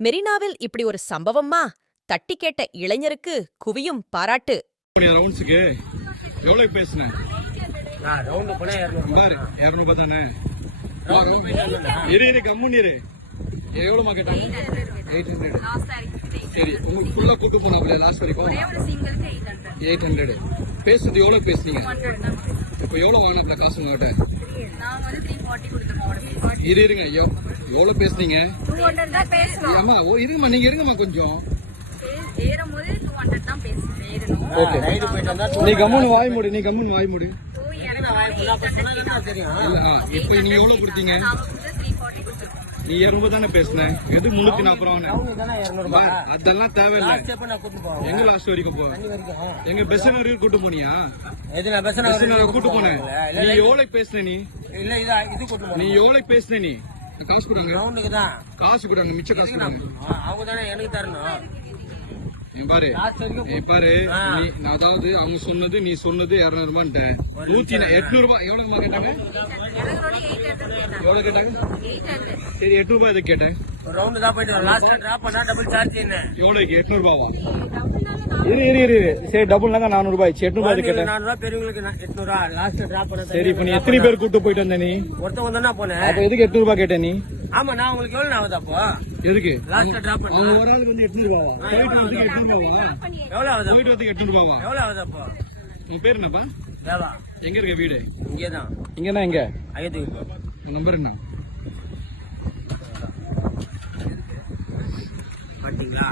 மெரினாவில் இப்படி ஒரு சம்பவமா தட்டி கேட்ட இளைஞருக்கு குவியும் பாராட்டு. ரவுண்ட்ஸுக்கு? எவ்வளவு பேசுனேன் இரநூறுபா தானே? இரு இரு கம்முன்னு இரு. எவ்வளோமா கேட்டாங்க? Eight hundred. சரி உங்களுக்கு ஃபுல்லாக கூட்டு லாஸ்ட் வரைக்கும். Eight hundred. பேசுறது எவ்வளோ பேசுனீங்க? இப்போ எவ்வளோ வாங்கினாப்ல காசு உங்ககிட்ட? இரு இருங்க ஐயோ. எவ்வளோ பேசுனீங்க? ஆமா ஓ இருங்கம்மா நீங்க இருங்கம்மா கொஞ்சம். ஓகே நீ கம்முன்னு வாய் மூடு நீ கம்முன்னு வாய் மூடு. இப்போ நீங்க எவ்வளவு கொடுத்தீங்க? நீ இரநூறு தானே பேசுன? எது முன்னூத்தி நாற்பது ரூபா அதெல்லாம் தேவையில்லை. எங்க லாஸ்ட் வரைக்கும் போ எங்க பெஸ் நகருக்கு கூட்டு போனியா? எது நான் பஸ் பெஸ் நகர் கூட்டு போனேன் நீ எவ்வளவு பேசுன நீ? இல்ல இதா இது கூட்டு நீ எவ்வளவு பேசுன நீ? காசு கொடுங்க. ரவுண்டுக்கு தான். காசு கொடுங்க மிச்ச காசு கொடுங்க. அவங்க தானே எனக்கு தரணும். நீ பாரு. பாரு. அதாவது அவங்க சொன்னது நீ சொன்னது இருநூறு ரூபான்ட்ட நூத்தி எட்நூறு ரூபாய் எவ்வளவு கேட்டாங்க? எவ்வளவு கேட்டாங்க? சரி எட்டு ரூபாய் இது கேட்டேன்? ரவுண்டு தான் போயிட்டு லாஸ்ட்ல டிராப் பண்ணா டபுள் சார்ஜ் என்ன? எவ்வளவுக்கு? எட்நூறு ரூபாவா இரு இரு இரு இரு. சரி டபுள்னாங்க நானூறு ரூபாய் எட்நூறு ரூபாய் கேட்டேன் நானூறுவா பெரியவங்களுக்கு நான் எட்நூறுவா லாஸ்ட்ல டிராப் பண்ண சரி இப்ப நீ எத்தனை பேர் கூட்டு போயிட்டு வந்த நீ? ஒருத்தன் வந்தா போனேன் அப்ப எதுக்கு எட்நூறு ரூபாய் கேட்ட நீ? ஆமா நான் உங்களுக்கு எவ்வளவு அப்போ? எதுக்கு? லாஸ்ட்ல டிராப் பண்ண. ஒரு ஆளுக்கு வந்து எட்நூறு ரூபாவா போயிட்டு வரதுக்கு எட்நூறு எவ்வளவு ஆகுது போயிட்டு வரதுக்கு எட்நூறு ரூபாவா எவ்வளவு ஆகுது அப்போ? உன் பேர் என்னப்பா? தேவா. எங்க இருக்க வீடு? இங்கேதான். இங்கன்னா எங்க? ஐயத்துக்கு உன் நம்பர் என்ன? பாத்தீங்களா?